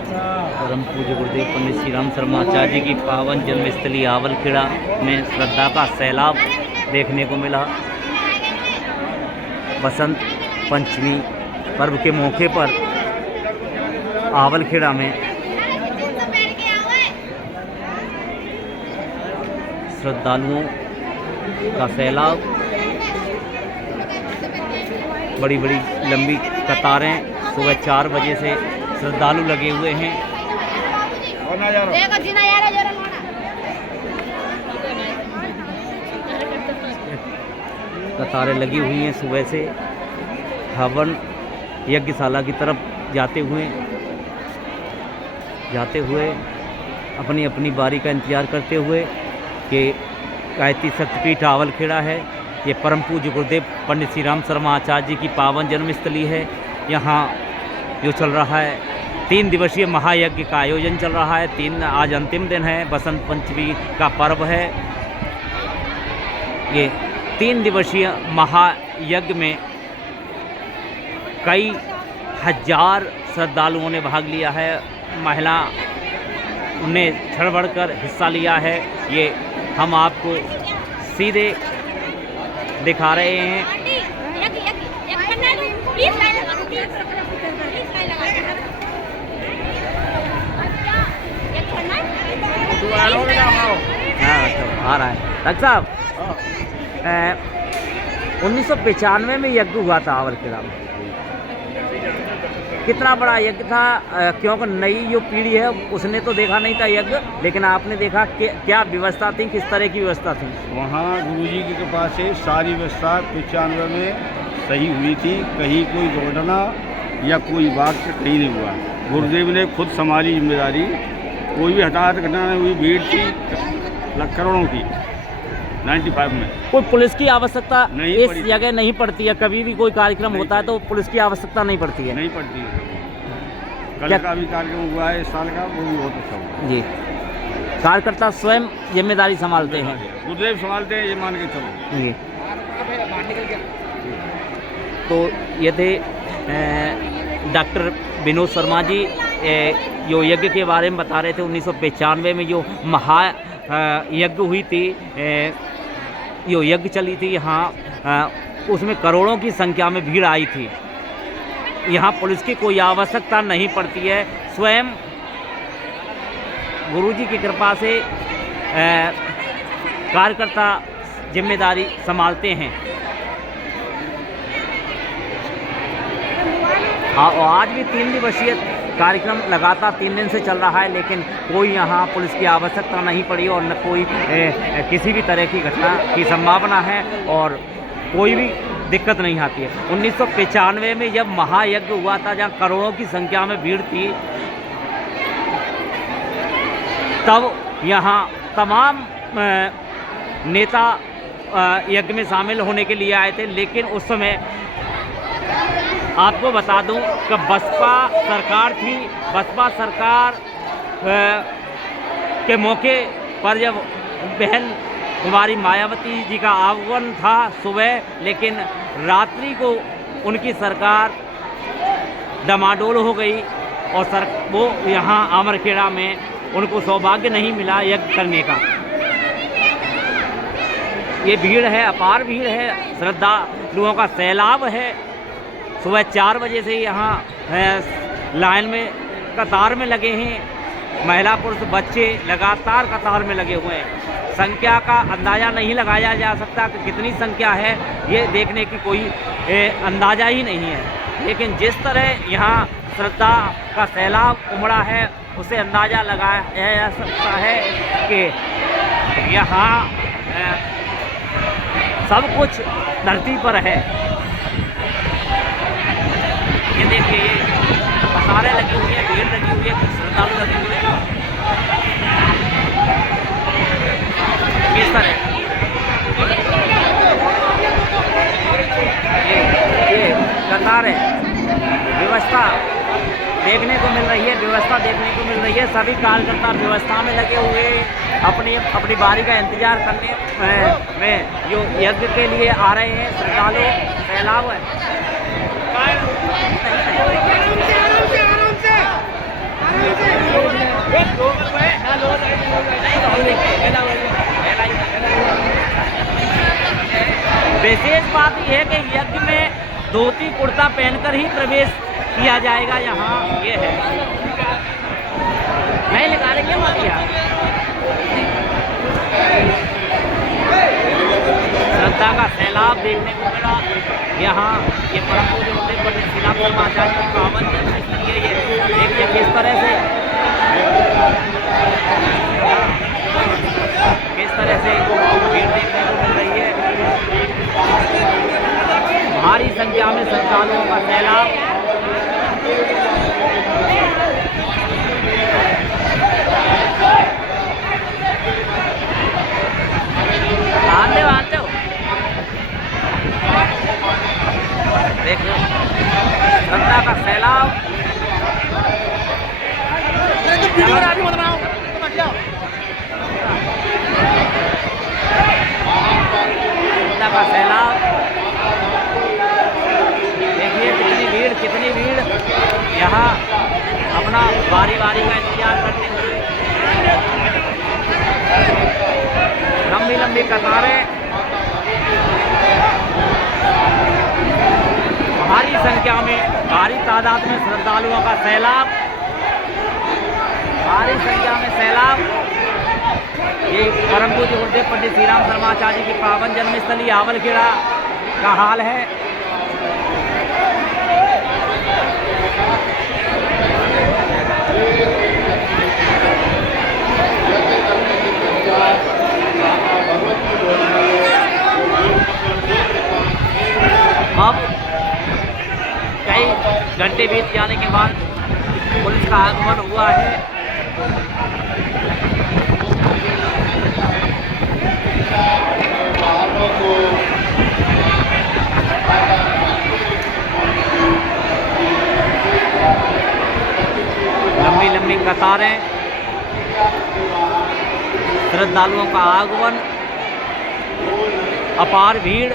परम पूज्य गुरुदेव पंडित श्री राम शर्मा आचार्य जी की पावन जन्मस्थली आवलखेड़ा में श्रद्धा का सैलाब देखने को मिला। बसंत पंचमी पर्व के मौके पर आवलखेड़ा में श्रद्धालुओं का सैलाब, बड़ी बड़ी लंबी कतारें, सुबह 4 बजे से श्रद्धालु लगे हुए हैं। कतारें लगी हुई हैं सुबह से हवन यज्ञशाला की तरफ जाते हुए अपनी अपनी बारी का इंतजार करते हुए कि गायत्री शक्तिपीठ आवलखेड़ा है। ये परम पूज्य गुरुदेव पंडित श्री राम शर्मा आचार्य जी की पावन जन्मस्थली है। यहाँ जो चल रहा है 3 दिवसीय महायज्ञ का आयोजन चल रहा है। आज अंतिम दिन है, बसंत पंचमी का पर्व है। ये 3 दिवसीय महायज्ञ में कई हजार श्रद्धालुओं ने भाग लिया है। महिला ने बढ़ बढ़कर हिस्सा लिया है। ये हम आपको सीधे दिखा रहे हैं। आ रहा है डॉक्टर साहब। 1995 में यज्ञ हुआ था आवलखेड़ा में। कितना बड़ा यज्ञ था, क्योंकि नई जो पीढ़ी है उसने तो देखा नहीं था यज्ञ, लेकिन आपने देखा कि क्या व्यवस्था थी, किस तरह की व्यवस्था थी? वहाँ गुरुजी की कृपा से सारी व्यवस्था 95 में सही हुई थी। कहीं कोई दुर्घटना या कोई वाक्य कहीं नहीं हुआ। गुरुदेव ने खुद संभाली जिम्मेदारी। कोई भी हताहत घटना नहीं हुई। भीड़ थी करोड़ों की 95 में। कोई पुलिस की आवश्यकता इस जगह नहीं पड़ती है। कभी भी कोई कार्यक्रम होता है तो पुलिस की आवश्यकता नहीं पड़ती है। नहीं पड़ती है। कल का भी कार्यक्रम हुआ है इस साल का, वो भी बहुत अच्छा हुआ जी। कार्यकर्ता स्वयं जिम्मेदारी संभालते हैं, गुरुदेव संभालते हैं, ये मान के चलो जी। तो ये थे डॉक्टर विनोद शर्मा जी, जो यज्ञ के बारे में बता रहे थे। 1995 में जो यज्ञ हुई थी, जो यज्ञ चली थी यहाँ, उसमें करोड़ों की संख्या में भीड़ आई थी। यहाँ पुलिस की कोई आवश्यकता नहीं पड़ती है। स्वयं गुरुजी की कृपा से कार्यकर्ता जिम्मेदारी संभालते हैं। आज भी 3 दिवसीय कार्यक्रम लगातार 3 दिन से चल रहा है, लेकिन कोई यहाँ पुलिस की आवश्यकता नहीं पड़ी और न कोई किसी भी तरह की घटना की संभावना है और कोई भी दिक्कत नहीं आती है। 1995 में जब महायज्ञ हुआ था, जहाँ करोड़ों की संख्या में भीड़ थी, तब यहाँ तमाम नेता यज्ञ में शामिल होने के लिए आए थे। लेकिन उस समय आपको बता दूं कि बसपा सरकार थी। बसपा सरकार के मौके पर जब बहन कुमारी मायावती जी का आगमन था सुबह, लेकिन रात्रि को उनकी सरकार डमाडोल हो गई और वो यहाँ आवलखेड़ा में उनको सौभाग्य नहीं मिला यज्ञ करने का। ये भीड़ है, अपार भीड़ है, श्रद्धालुओं का सैलाब है। सुबह 4 बजे से यहाँ लाइन में कतार में लगे हैं। महिला पुरुष बच्चे लगातार कतार में लगे हुए हैं। संख्या का अंदाज़ा नहीं लगाया जा सकता कि कितनी संख्या है, ये देखने की कोई अंदाज़ा ही नहीं है। लेकिन जिस तरह यहाँ श्रद्धा का सैलाब उमड़ा है, उसे अंदाज़ा लगाया जा सकता है कि यहाँ सब कुछ धरती पर है। ये देखिए, कतारें लगी हुई है, भीड़ लगी हुई है, श्रद्धालु लगे हुए हैं। किस तरह ये कतारें, व्यवस्था देखने को मिल रही है, व्यवस्था देखने को मिल रही है। सभी कार्यकर्ता व्यवस्था में लगे हुए अपनी बारी का इंतजार करने में जो यज्ञ के लिए आ रहे हैं श्रद्धालु। सैलाब है। बात यह है कि यज्ञ में धोती कुर्ता पहनकर ही प्रवेश किया जाएगा यहाँ, ये है। नहीं निकालेंगे माफिया। श्रद्धा का सैलाब देखने को मिला यहाँ। ये परम पूज्य होते पंडित श्रीराम शर्मा आचार्य की पावन जन्मस्थली है। ये देखिए किस तरह से भीड़ देखने को मिल रही है। भारी संख्या में श्रद्धालुओं का सैलाब। आते हो देख लो श्रद्धा का सैलाब। श्रद्धा का सैलाब देखिए कितनी भीड़ यहाँ अपना बारी बारी का इंतजार करते हुए। लंबी लंबी कतारें, भारी संख्या में, भारी तादाद में श्रद्धालुओं का सैलाब, भारी संख्या में सैलाब। ये परम पूज्य गुरुदेव पंडित श्रीराम शर्मा आचार्य की पावन जन्मस्थली आवलखेड़ा का हाल है। अब कई घंटे बीत जाने के बाद पुलिस का आगमन हुआ है। लंबी लंबी कतारें, श्रद्धालुओं का आगमन, अपार भीड़।